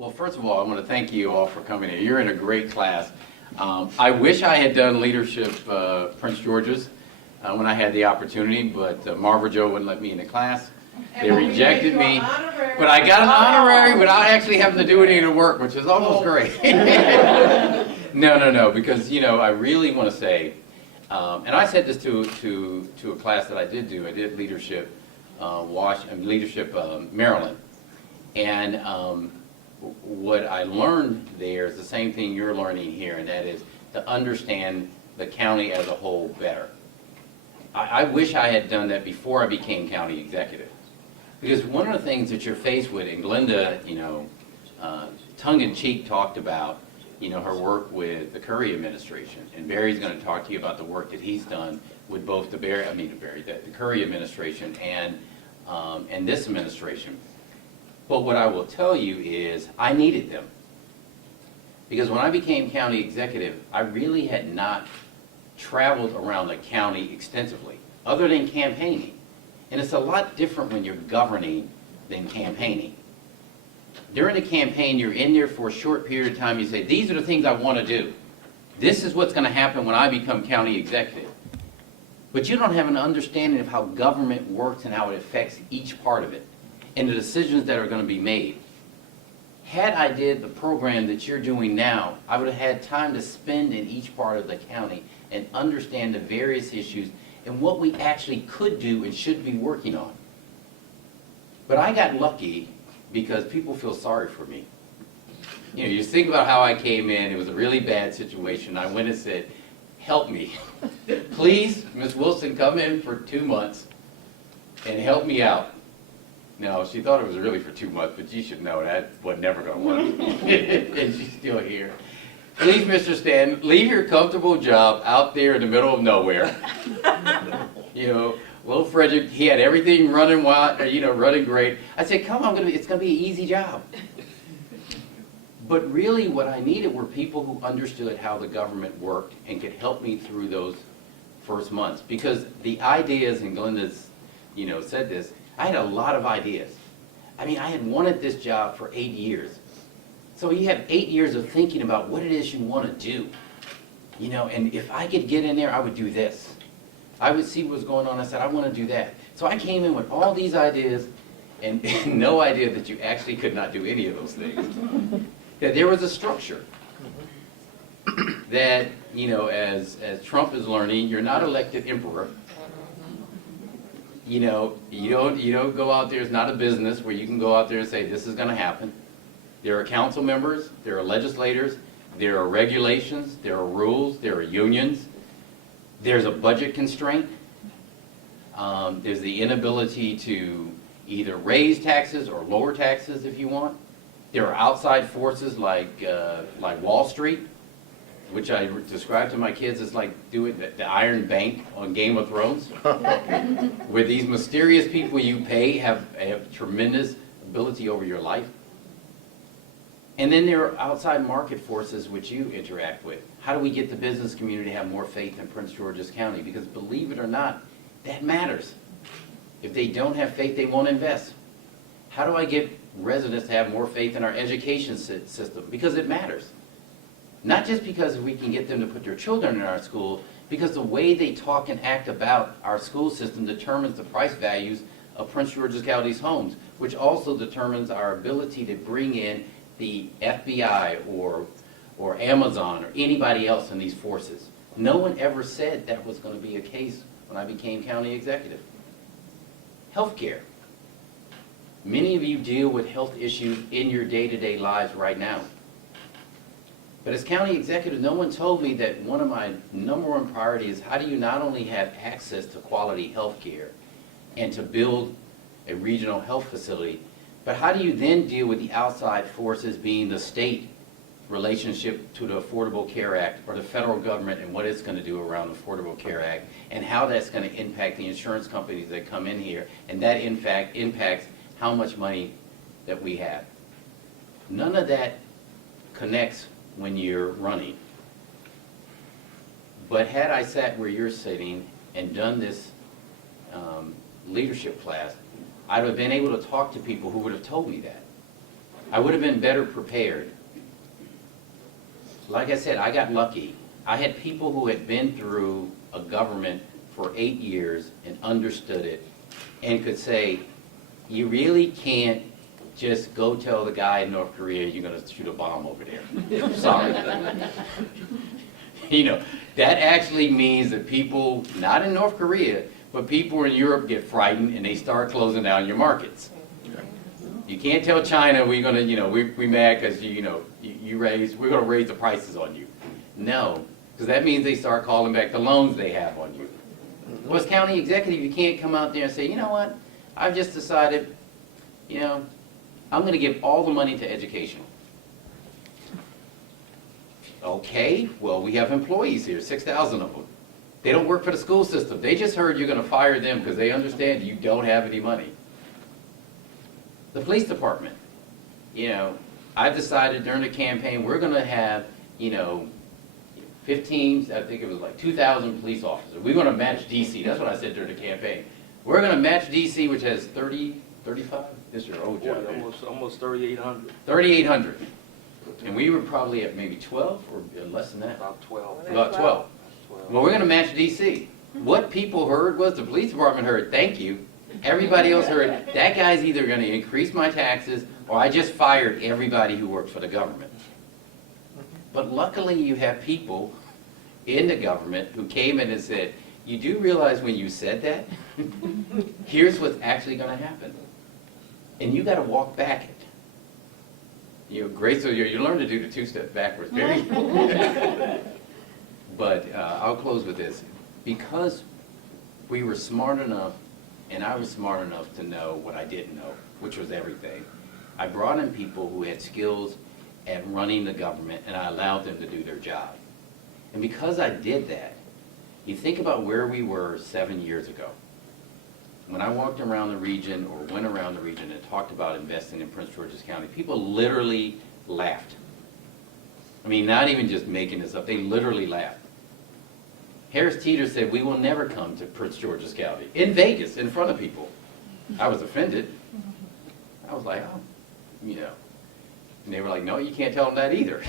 Well, first of all, I want to thank you all for coming here. You're in a great class. I wish I had done leadership Prince George's when I had the opportunity, but Marva Joe wouldn't let me in the class. They rejected me, but I got an honorary without actually having to do any of the work, which is almost great. No, because I really want to say, and I said this to a class that I did do. I did leadership Maryland, and what I learned there is the same thing you're learning here, and that is to understand the county as a whole better. I wish I had done that before I became county executive. Because one of the things that you're faced with, and Glenda, tongue-in-cheek talked about, her work with the Curry administration, and Barry's going to talk to you about the work that he's done with both the Curry administration and this administration. But what I will tell you is I needed them. Because when I became county executive, I really had not traveled around the county extensively, other than campaigning. And it's a lot different when you're governing than campaigning. During the campaign, you're in there for a short period of time. You say, these are the things I want to do. This is what's going to happen when I become county executive. But you don't have an understanding of how government works and how it affects each part of it and the decisions that are going to be made. Had I did the program that you're doing now, I would have had time to spend in each part of the county and understand the various issues and what we actually could do and should be working on. But I got lucky because people feel sorry for me. You think about how I came in. It was a really bad situation. I went and said, help me. Please, Ms. Wilson, come in for 2 months and help me out. No, she thought it was really for 2 months, but you should know that was never going to work. And she's still here. Please, Mr. Stanton, leave your comfortable job out there in the middle of nowhere. Little Frederick, he had everything running wild, running great. I said, come on, it's going to be an easy job. But really what I needed were people who understood how the government worked and could help me through those first months. Because the ideas, and Glenda's, said this, I had a lot of ideas. I had wanted this job for 8 years. So you have 8 years of thinking about what it is you want to do. And if I could get in there, I would do this. I would see what was going on. I said, I want to do that. So I came in with all these ideas and no idea that you actually could not do any of those things. That there was a structure. That, as Trump is learning, you're not elected emperor. You don't go out there. It's not a business where you can go out there and say, this is going to happen. There are council members, there are legislators, there are regulations, there are rules, there are unions, there's a budget constraint, there's the inability to either raise taxes or lower taxes if you want. There are outside forces like Wall Street, which I describe to my kids as like doing the Iron Bank on Game of Thrones, where these mysterious people you pay have tremendous ability over your life. And then there are outside market forces which you interact with. How do we get the business community to have more faith in Prince George's County? Because believe it or not, that matters. If they don't have faith, they won't invest. How do I get residents to have more faith in our education system? Because it matters. Not just because we can get them to put their children in our school, because the way they talk and act about our school system determines the price values of Prince George's County's homes, which also determines our ability to bring in the FBI or Amazon or anybody else in these forces. No one ever said that was going to be a case when I became county executive. Healthcare. Many of you deal with health issues in your day-to-day lives right now. But as county executive, no one told me that one of my number one priorities is how do you not only have access to quality health care and to build a regional health facility, but how do you then deal with the outside forces being the state relationship to the Affordable Care Act or the federal government and what it's going to do around the Affordable Care Act and how that's going to impact the insurance companies that come in here, and that in fact impacts how much money that we have. None of that connects when you're running. But had I sat where you're sitting and done this leadership class, I'd have been able to talk to people who would have told me that. I would have been better prepared. Like I said, I got lucky. I had people who had been through a government for 8 years and understood it and could say, you really can't just go tell the guy in North Korea you're going to shoot a bomb over there. Sorry. You know, that actually means that people, not in North Korea, but people in Europe get frightened and they start closing down your markets. You can't tell China we're going to, you know, we mad because we're going to raise the prices on you. No, because that means they start calling back the loans they have on you. Well, as county executive, you can't come out there and say, you know what, I've just decided, you know, I'm going to give all the money to education. Okay, well, we have employees here, 6,000 of them. They don't work for the school system. They just heard you're going to fire them because they understand you don't have any money. The police department, you know, I've decided during the campaign we're going to have, you know, 15, I think it was like 2,000 police officers. We're going to match DC. That's what I said during the campaign. We're going to match DC, which has 30, 35? This is your old job. Almost 3,800. 3,800. And we were probably at maybe 12 or less than that. About 12. About 12. Well, we're going to match DC. What people heard was the police department heard, thank you. Everybody else heard, that guy's either going to increase my taxes or I just fired everybody who works for the government. But luckily you have people in the government who came in and said, you do realize when you said that, here's what's actually going to happen. And you got to walk back it. You know, Grace, you learn to do the two-step backwards. Very. But I'll close with this. Because we were smart enough, and I was smart enough to know what I didn't know, which was everything, I brought in people who had skills at running the government, and I allowed them to do their job. And because I did that, you think about where we were 7 years ago. When I walked around the region or went around the region and talked about investing in Prince George's County, people literally laughed. I mean, not even just making this up, they literally laughed. Harris Teeter said, we will never come to Prince George's County, in Vegas, in front of people. I was offended. I was like, oh, you know. And they were like, no, you can't tell them that either.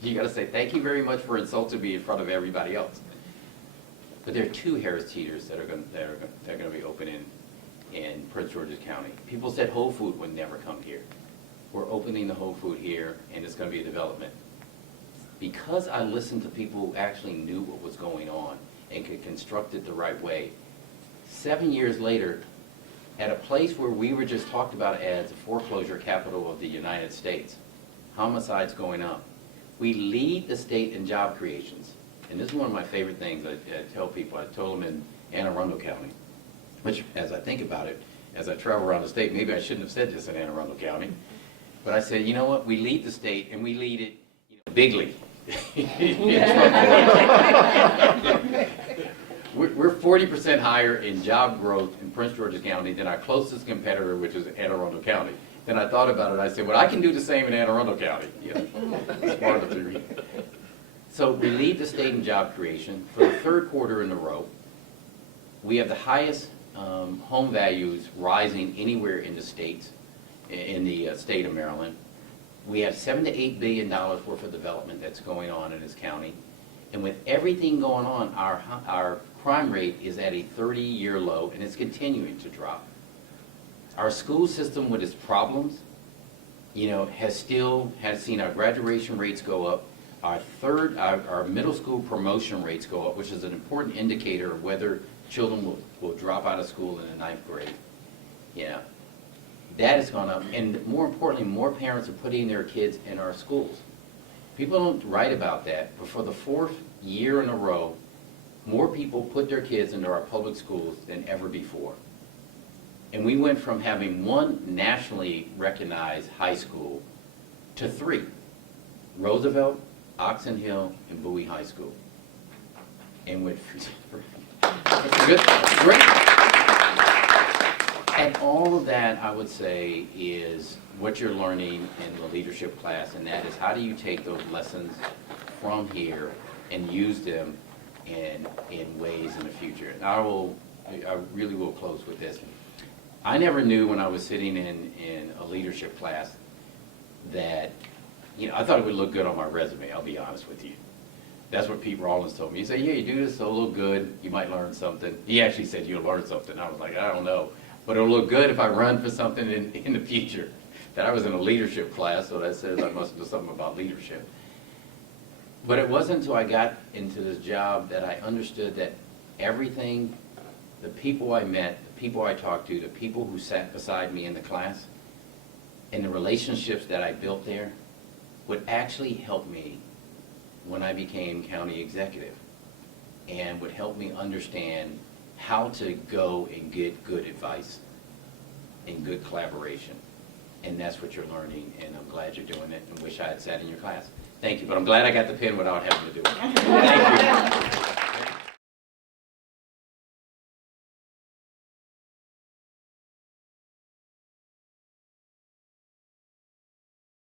You got to say, thank you very much for insulting me in front of everybody else. But there are 2 Harris Teeters that are going to be opening in Prince George's County. People said Whole Food would never come here. We're opening the Whole Food here, and it's going to be a development. Because I listened to people who actually knew what was going on and could construct it the right way, 7 years later, at a place where we were just talked about as the foreclosure capital of the United States, homicides going up, we lead the state in job creations. And this is one of my favorite things I tell people. I told them in Anne Arundel County, which, as I think about it, as I travel around the state, maybe I shouldn't have said this in Anne Arundel County, but I said, you know what, we lead the state, and we lead it, you know, bigly. We're 40% higher in job growth in Prince George's County than our closest competitor, which is Anne Arundel County. Then I thought about it, I said, well, I can do the same in Anne Arundel County. You know, smart of me. So we lead the state in job creation for the 3rd quarter in a row. We have the highest home values rising anywhere in the states, in the state of Maryland. We have $7 to $8 billion worth of development that's going on in this county. And with everything going on, our crime rate is at a 30-year low, and it's continuing to drop. Our school system, with its problems, you know, has seen our graduation rates go up. Our middle school promotion rates go up, which is an important indicator of whether children will drop out of school in the 9th grade. Yeah, that has gone up, and more importantly, more parents are putting their kids in our schools. People don't write about that, but for the 4th year in a row, more people put their kids into our public schools than ever before. And we went from having 1 nationally recognized high school to 3. Roosevelt, Oxon Hill, and Bowie High School. And with great. And all of that, I would say, is what you're learning in the leadership class, and that is how do you take those lessons from here and use them in ways in the future. And I really will close with this. I never knew when I was sitting in a leadership class that, you know, I thought it would look good on my resume, I'll be honest with you. That's what Pete Rollins told me. He said, yeah, you do this, it'll look good, you might learn something. He actually said you'll learn something. I was like, I don't know. But it'll look good if I run for something in the future. That I was in a leadership class, so that says I must know something about leadership. But it wasn't until I got into this job that I understood that everything, the people I met, the people I talked to, the people who sat beside me in the class, and the relationships that I built there would actually help me when I became county executive, and would help me understand how to go and get good advice and good collaboration. And that's what you're learning, and I'm glad you're doing it, and wish I had sat in your class. Thank you, but I'm glad I got the pen without having to do it. Thank you.